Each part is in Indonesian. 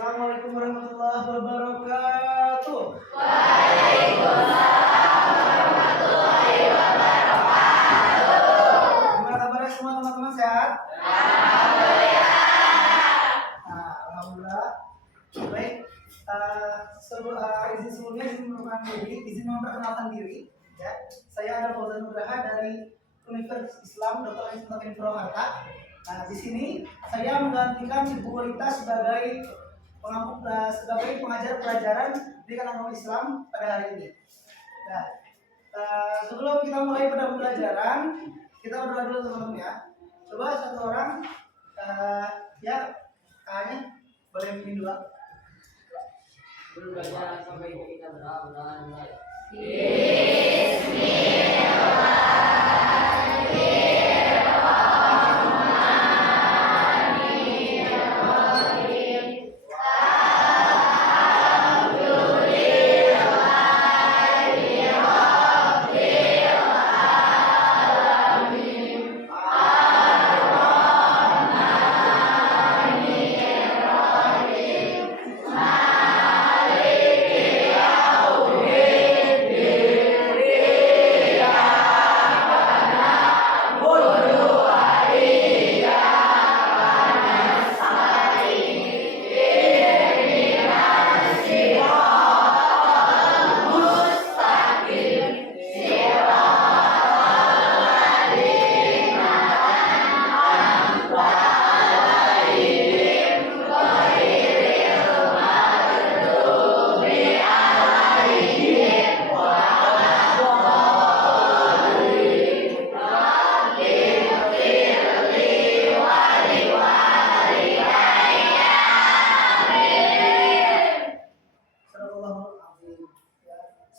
Assalamualaikum warahmatullahi wabarakatuh. Waalaikumsalam warahmatullahi wabarakatuh. Gimana kabarnya semua teman-teman, sehat? Alhamdulillah. Alhamdulillah. Baik, sebelumnya izin memperkenalkan diri. Ya, saya ada Fauzan Nugraha dari Universitas Islam Dr. Andes Purwakarta. Nah, di sini saya menggantikan Ibu Lita sebagai pengajar pelajaran di agama Islam pada hari ini. Nah, sebelum kita mulai pada pembelajaran, kita berdoa dulu teman-teman ya. Coba satu orang, ya, kakaknya boleh bikin doa. Belum baca sampai kita berdoa mulai.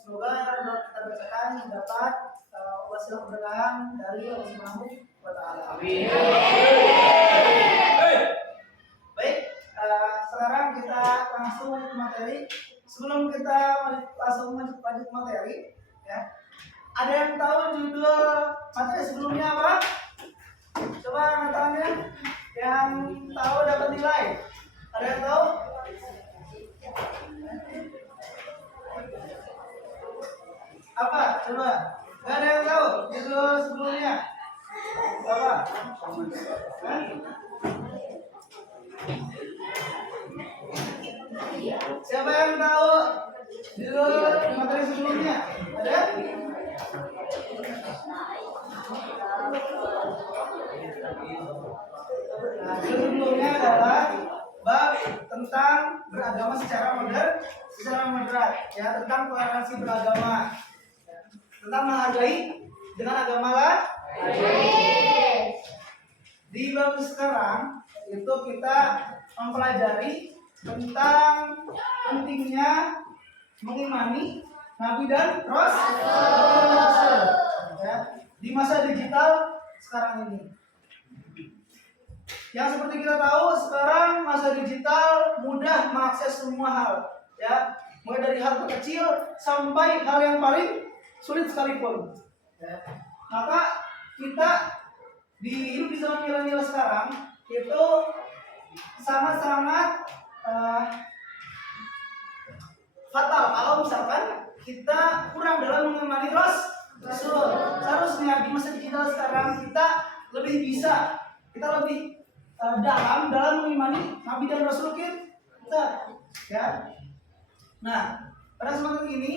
Semoga yang kita bacakan dapat wasilah keberkahan dari Allah Subhanahu wa Ta'ala. Amin. Baik, sekarang kita langsung lanjut ke materi. Sebelum kita langsung lanjut ke materi, ya, ada yang tahu judul materi sebelumnya apa? Coba angkat tangannya. Yang tahu dapat nilai. Ada yang tahu? Apa? Coba. Gak ada yang tahu judul sebelumnya. Apa? Hah? Siapa yang tahu judul materi sebelumnya? Ada? Nah, judul sebelumnya adalah bab tentang beragama secara moderat, ya, tentang toleransi beragama, tentang menghargai dengan agama lain. Di bab sekarang itu kita mempelajari tentang pentingnya mengimani Nabi dan Rasul, ya, di masa digital sekarang ini. Yang seperti kita tahu sekarang masa digital mudah mengakses semua hal, ya, mulai dari hal terkecil sampai hal yang paling sulit sekalipun. Ya. Maka kita hidup di zaman milenial sekarang itu sangat-sangat fatal kalau misalkan kita kurang dalam mengimani Rasul. Seharusnya di masa digital sekarang kita lebih bisa, kita lebih dalam mengimani Nabi dan Rasul kita, ya. Nah, pada kesempatan ini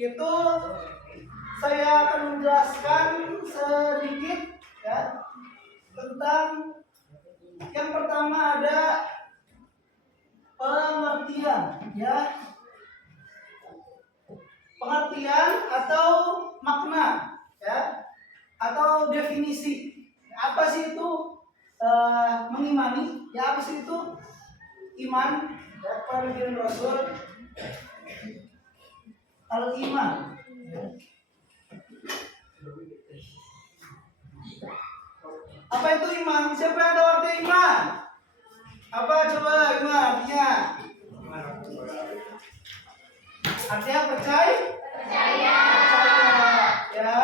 itu saya akan menjelaskan sedikit, ya, tentang yang pertama ada pengertian, ya, pengertian atau makna, ya, atau definisi. Apa sih itu mengimani? Ya, apa sih itu iman? Ya, kepada Nabi dan Rasul. Al-iman. Apa itu iman? Siapa yang tahu arti iman? Apa coba iman artinya? Artinya percaya? Percaya. Ya.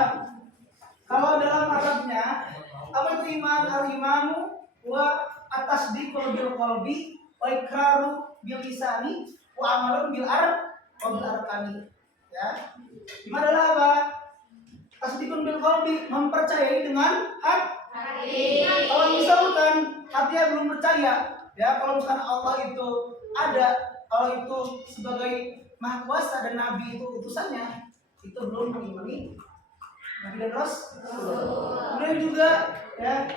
Kalau dalam Arabnya, apa itu iman? Al-imanu wa atasdiqul bil qalbi wa iqraru bil lisani wa amalun bil arkani. Ya. Gimana adalah apa? Tasdikun bil qalbi, mempercayai dengan hati. Kalau misalkan hatinya belum percaya, ya kalau misalkan Allah itu ada, Allah itu sebagai Maha Kuasa dan Nabi itu utusannya, itu belum mengimani Nabi dan Rasul. Kemudian juga ya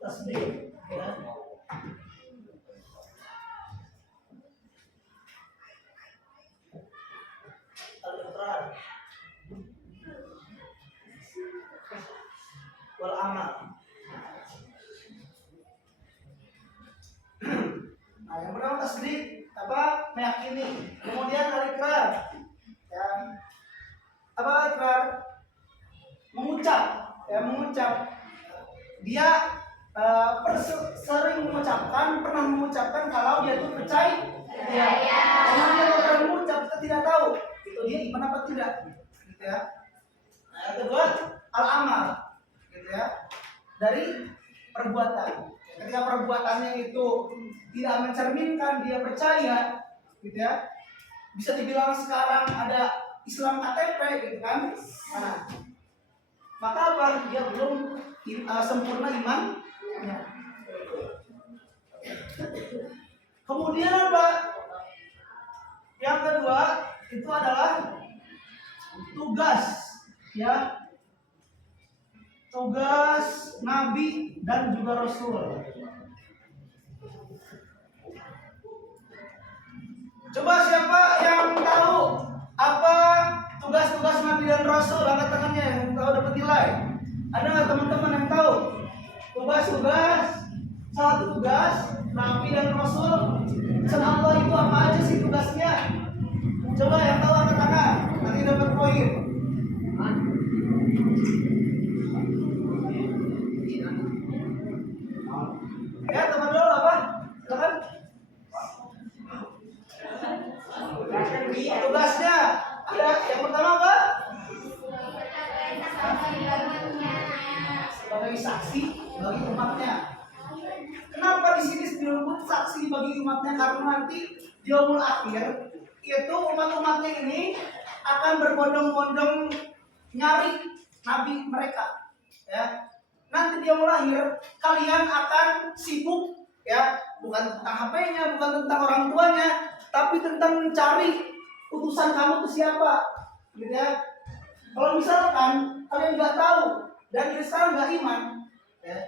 tasdik, ya. Al-iqrar wal amal. Nah, yang pertama tasdik apa? Meyakini. Kemudian al-iqrar. Ya. Apa ikrar? Mengucap, ya mengucap. Dia sering mengucapkan, pernah mengucapkan kalau dia itu percaya. Kalau dia tidak pernah mengucap, kita tidak tahu itu dia iman apa tidak, gitu ya. Nah, yang kedua al-amal, gitu ya, dari perbuatan. Ketika perbuatannya itu tidak mencerminkan dia percaya, gitu ya, bisa dibilang sekarang ada Islam KTP, gitu kan. Nah, maka apa? Dia belum sempurna imannya. Kemudian apa? Yang kedua itu adalah tugas, ya, tugas Nabi dan juga Rasul. Coba siapa yang tahu apa tugas-tugas Nabi dan Rasul? Angkat tangannya yang tahu dapat nilai. Ada nggak teman-teman yang tahu tugas-tugas, satu tugas Nabi dan Rasul sama Allah itu apa aja sih tugasnya? Coba yang tahu angkat tangan, nanti dapat poin. Ya teman dulu apa? Silakan. Tugasnya ada yang pertama apa? Sebagai saksi bagi umatnya. Kenapa di sini disebut saksi bagi umatnya? Karena nanti di yaumul akhir itu umat-umatnya ini akan berbondong-bondong nyari nabi mereka. Ya. Nanti di yaumul akhir kalian akan sibuk, ya, bukan tentang HP-nya, bukan tentang orang tuanya, tapi tentang mencari utusan kamu itu siapa, gitu ya. Kalau misalkan kalian nggak tahu dan sekarang nggak iman, ya,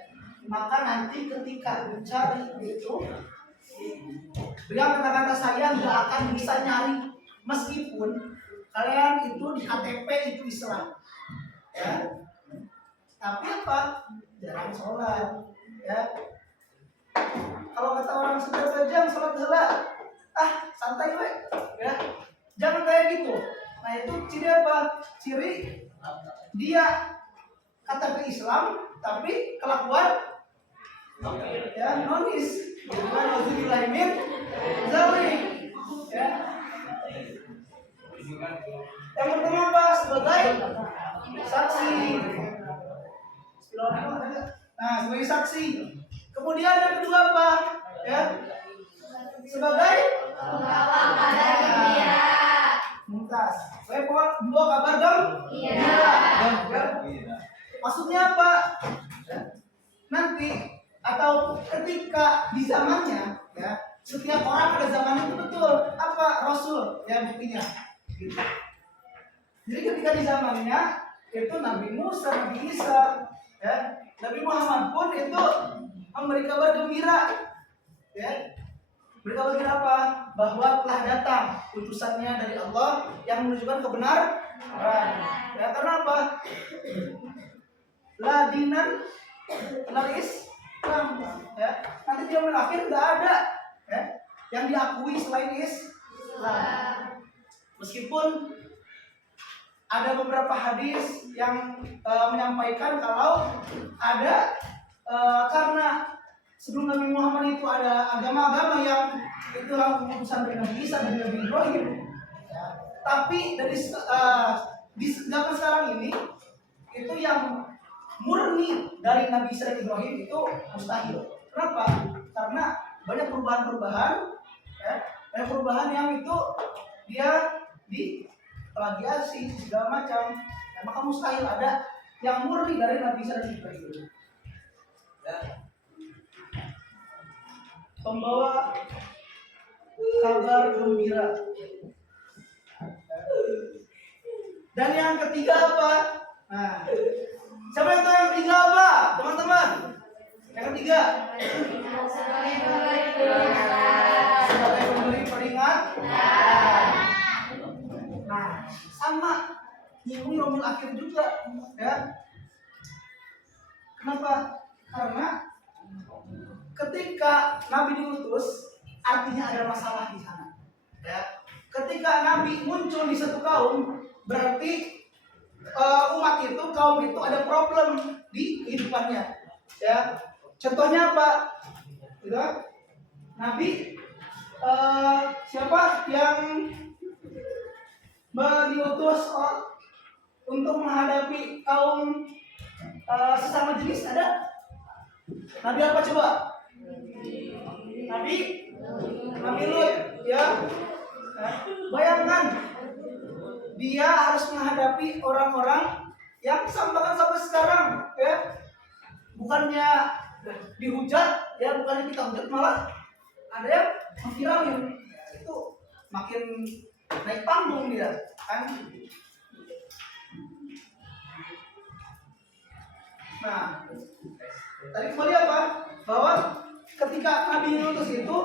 maka nanti ketika mencari itu, beliau kata-kata saya nggak akan bisa nyari meskipun kalian itu di KTP itu Islam, ya. Tapi apa? Jarang sholat, ya. Kalau kata orang sedang sholat heula, santai we, ya. Jangan kayak gitu. Nah itu ciri apa? Ciri dia KTP Islam tapi kelakuan ya nonis. Bukan nauzubillahi min dzalik. Ya. Yang pertama apa? Sebagai saksi. Nah, sebagai saksi. Kemudian yang kedua apa? Ya. Sebagai Pembawa kabar gembira. Mumtaz. Saya bawa kabar gembira. Maksudnya apa? Nanti atau ketika di zamannya, ya, setiap orang pada zaman itu betul apa Rasul, ya buktinya. Gitu. Jadi ketika di zamannya itu Nabi Musa, Nabi Isa, ya, Nabi Muhammad pun itu memberi kabar gembira, ya. Beri kabar gembira apa? Bahwa telah datang utusannya dari Allah yang menunjukkan kebenaran. Ya, karena apa? Ladinan Islam, ya. Nanti di zaman akhir nggak ada, ya, yang diakui selain Islam. Meskipun ada beberapa hadis yang menyampaikan kalau ada karena sebelum Nabi Muhammad itu ada agama-agama yang itu langsung utusan dari Nabi Isa dan Nabi Ibrahim. Ya. Tapi di zaman sekarang ini itu yang murni dari Nabi Isa dan Ibrahim itu mustahil. Kenapa? karena banyak perubahan-perubahan, ya, banyak perubahan yang itu dia di plagiasi segala macam. Ya, maka mustahil ada yang murni dari Nabi Isa dan Ibrahim. Ya. Pembawa kabar gembira. Dan yang ketiga apa? Nah, siapa yang tahu yang ketiga apa, teman-teman? Yang ketiga sebagai pemberi peringatan. Nah, sama ini Romil akhir juga, ya. Kenapa? Karena ketika Nabi diutus, artinya ada masalah di sana. Ya. Ketika Nabi muncul di satu kaum, berarti umat itu, kaum itu ada problem di kehidupannya. Ya. Contohnya apa? Gitu. Nabi siapa yang diutus untuk menghadapi kaum sesama jenis ada? Nabi apa coba? Nabi Lut, ya. Bayangkan dia harus menghadapi orang-orang yang bahkan sampai sekarang, ya. Bukannya dihujat, ya, bukannya kita hujat, malah ada yang memviralin. Itu makin naik panggung dia, kan? Nah, tadi kembali apa? Bahwa ketika Nabi diutus itu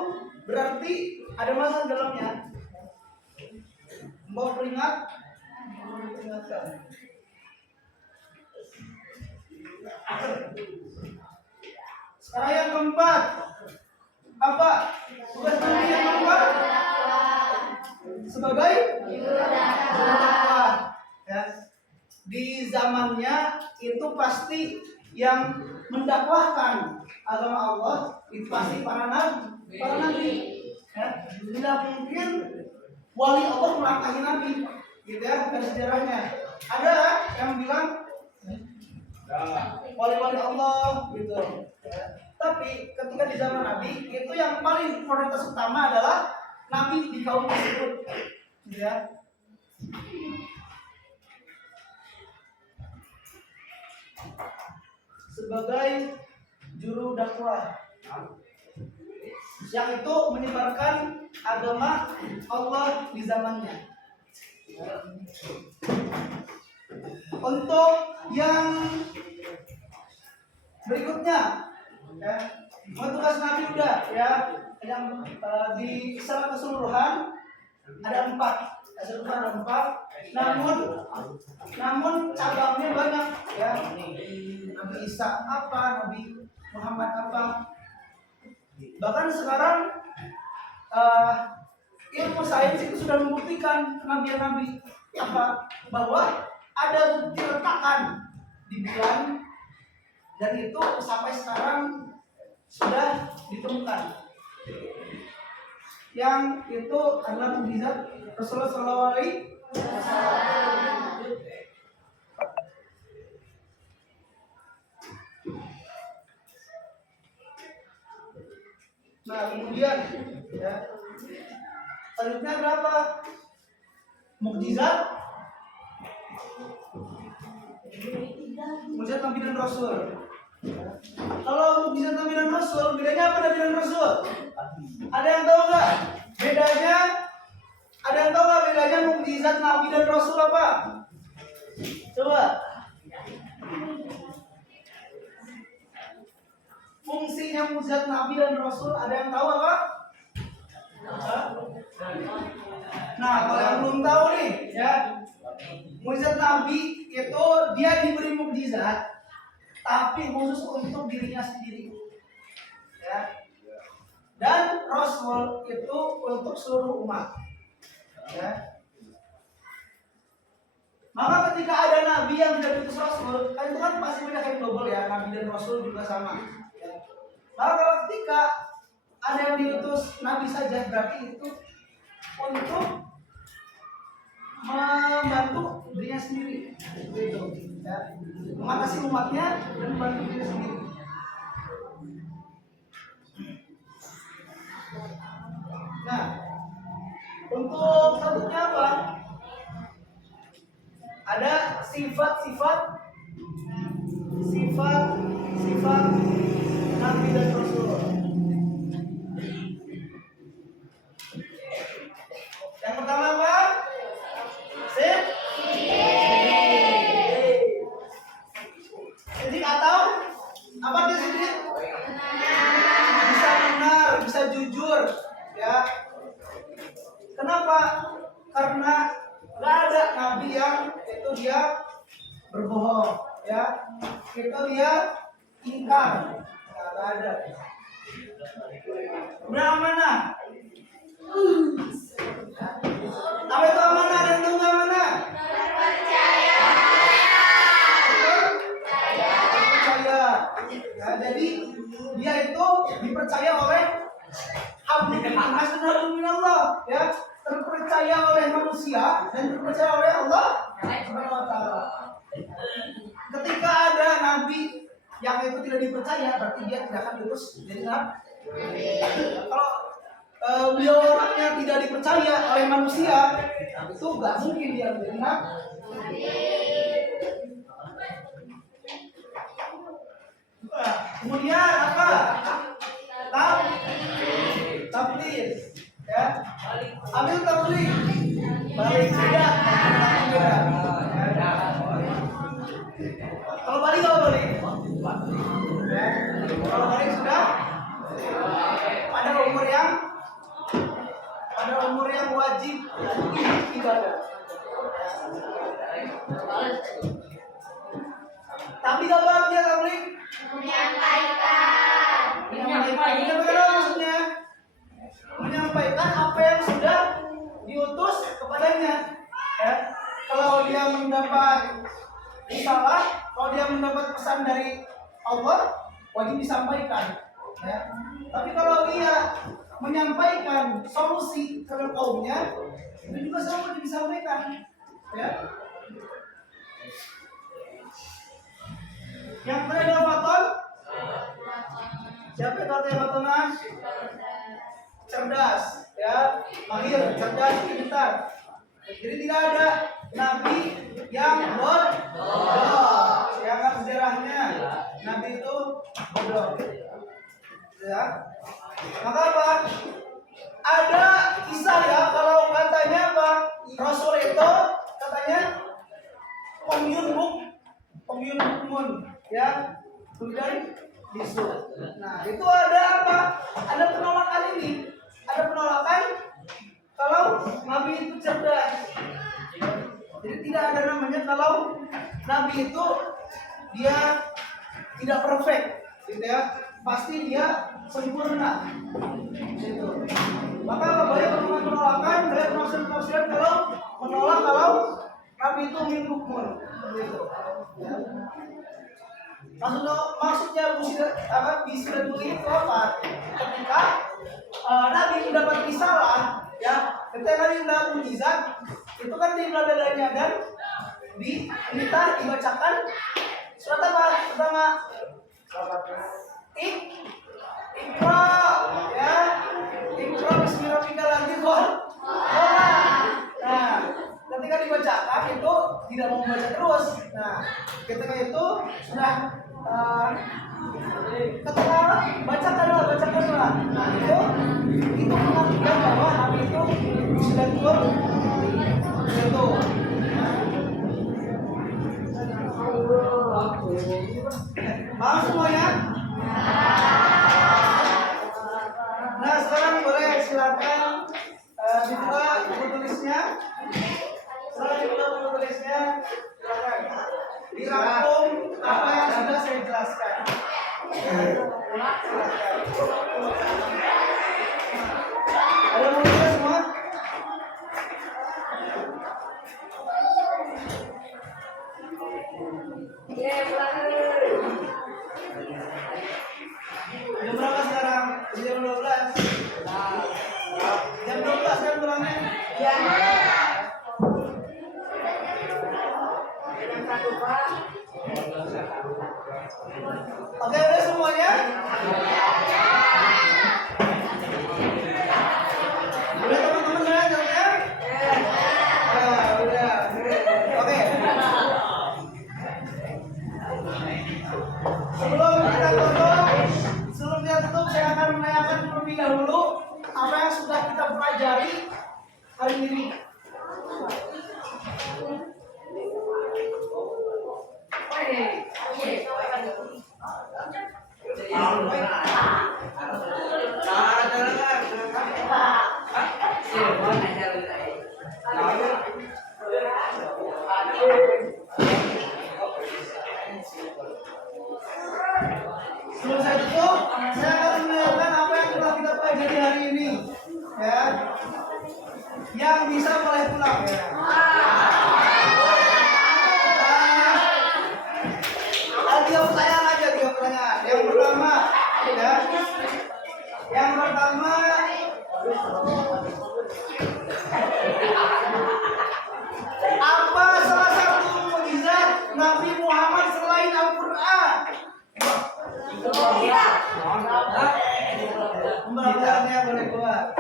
berarti ada masalah di dalamnya. Membawa peringatan. Sekarang yang keempat, apa? Tugas Nabi yang keempat sebagai dakwah. Ya. Di zamannya itu pasti yang mendakwahkan agama Allah itu pasti para nabi. Ya. Tidak mungkin wali Allah melangkahi nabi, gitu ya. Dari sejarahnya ada yang bilang wali-wali Allah, gitu. Ya. Tapi ketika di zaman Nabi itu yang paling prioritas utama adalah nabi di kaum tersebut, gitu ya. Sebagai juru dakwah yang itu menyebarkan agama Allah di zamannya. Untuk yang berikutnya, ya, tugas Nabi udah, ya, yang di secara keseluruhan ada 4. Namun cabangnya banyak, ya. Nabi Isa apa, Nabi Muhammad apa. Bahkan sekarang ilmu sains itu sudah membuktikan nabi-nabi apa, bahwa ada bukti retakan di bulan, dan itu sampai sekarang sudah ditemukan. Yang itu adalah mukjizat Rasulullah SAW. Nah, kemudian, ya, selanjutnya berapa? Mukjizat Nabi dan Rasul. Kalau mukjizat Nabi dan Rasul, bedanya apa Nabi dan Rasul? Ada yang tahu nggak bedanya? Ada yang tahu nggak bedanya mukjizat Nabi dan Rasul apa? Coba. Fungsinya mukjizat Nabi dan Rasul, ada yang tahu apa? Nah, kalau yang belum tahu nih, ya, mukjizat Nabi itu dia diberi mukjizat, tapi khusus untuk dirinya sendiri, ya. Dan Rasul itu untuk seluruh umat, ya. Maka ketika ada Nabi yang tidak diutus Rasul, kan itu kan pasti banyak yang double, ya. Nabi dan Rasul juga sama. Ya. Maka kalau ketika ada yang diutus Nabi saja, berarti itu untuk membantu dirinya sendiri, gitu, ya. Mengatasi umatnya dan membantu dirinya sendiri. Untuk selanjutnya apa? Ada sifat-sifat Nabi dan Rasul. Yang pertama apa? Sidik atau apa dia sidik? Bisa benar, bisa jujur, ya. Kenapa? Karena nggak ada nabi yang itu dia berbohong, ya. Itu dia ingkar, nggak ada. Kemudian amanah. Apa itu amanah dan itu nggak amanah? Percaya. Ya, jadi dia itu dipercaya oleh Allah, ya, terpercaya oleh manusia dan terpercaya oleh Allah Subhanahu wa taala. Ketika ada nabi yang itu tidak dipercaya, berarti dia tidak akan diutus jadi nabi. Kalau beliau orangnya tidak dipercaya oleh manusia, itu nggak mungkin dia menjadi nabi. Kemudian apa? Tabligh, ya. Ambil tabligh. Balik tidak. Kalau balik apa balik? Ya. Kalau balik sudah pada umur yang wajib ibadah. Tapi kalau artinya tabligh menyampaikan apa yang sudah diutus kepadanya, ya. Kalau dia mendapat risalah, kalau dia mendapat pesan dari Allah, wajib disampaikan, ya. Tapi kalau dia menyampaikan solusi ke kaumnya, itu juga sama wajib disampaikan, ya. Yang terakhir adalah faton. Siapa yang artinya fatonah? Cerdas, ya, mahir, cerdas, pintar. Jadi tidak ada nabi yang bodoh. Siapa sejarahnya? Nabi itu bodoh, ya. Maka apa? Ada kisah, ya, kalau katanya apa? Rasul itu katanya pemyun, ya, kemudian bisu. Nah, itu ada apa? Ada penolakan ini. Ada penolakan kalau nabi itu cerdas. Jadi tidak ada namanya kalau nabi itu dia tidak perfect, gitu, ya. Pasti dia sempurna. Gitu. Maka banyak penolakan, banyak penafsiran kalau menolak kalau nabi itu minhukmun, gitu. Ya. Maksudnya bisu dan mulia itu apa? Ketika nabi mendapat risalah, ya, ketika nabi mendapat mukjizat, itu kan dibeladanya dan diminta dibacakan surat apa? Pertama, Iqra, ya, Iqra bismillahirrahmanirrahim. Nah, ketika dibacakan itu tidak mau membaca terus. Nah, ketika itu sudah ketika bacakanlah. Nah, itu mengakibatkan bahwa nabi itu sudah tua. Itu. Paham semuanya? Nah, sekarang boleh silakan dibuka buku tulisnya. Setelah dibuka buku tulisnya, silakan dirangkum apa yang sudah saya jelaskan. Ada yang mau tulis semua? Jam berapa sekarang? Jam 12. Jam 12 kan pulangnya? Iya. Oke, udah semuanya? Udah teman-teman, ya, jawabnya? apa yang sudah kita pelajari hari ini. Sebelum saya tutup, saya akan menanyakan apa yang telah kita pelajari hari ini, ya. Yang bisa boleh pulang, ya. Tiga pertanyaan aja, tiga pertanyaan. Yang pertama, ya. Yang pertama, apa salah satu mukjizat Nabi Muhammad selain Al-Quran? Pembelajarannya boleh keluar.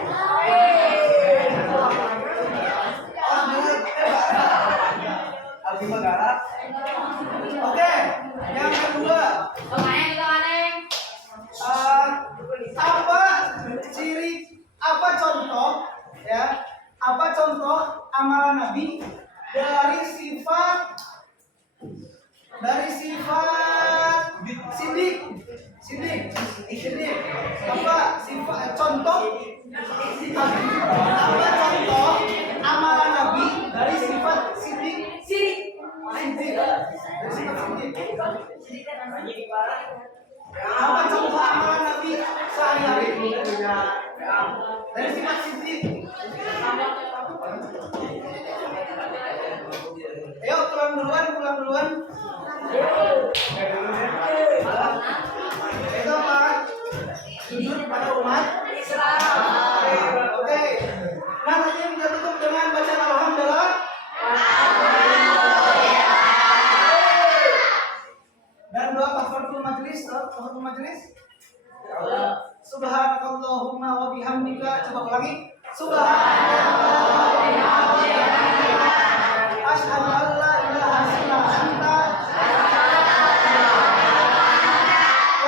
Oke, yang kedua, apa ciri, apa contoh, ya, apa contoh amalan Nabi dari sifat sidik, apa sifat contoh, apa contoh amalan Nabi dari sifat sidik, apa contoh amalan Nabi sehari-hari dari sifat sidik? Ayo pulang duluan. Itu apa? Sujud pada umat Islam. Oke. Nah, nanti kita tutup dengan bacaan alhamdulillah. Dan doa kafaratul majelis. Subhanakallahumma wa bihamdika. Coba ulangi. Subhanakallahumma wa bihamdika. Asyhadu an la ilaha illa anta.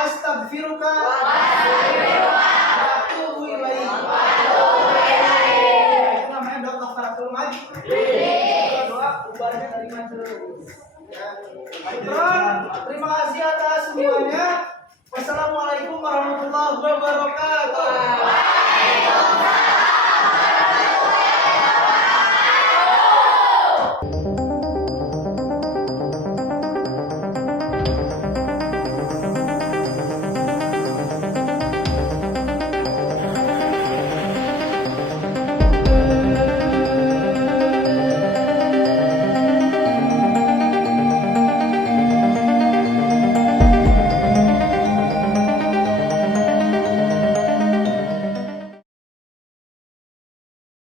Wastaghfiruka. Wa atubu ilaik. Itu namanya doa kafaratul majelis. Doa ubahnya dari majelis. Terima kasih atas semuanya. Wassalamualaikum warahmatullahi wabarakatuh.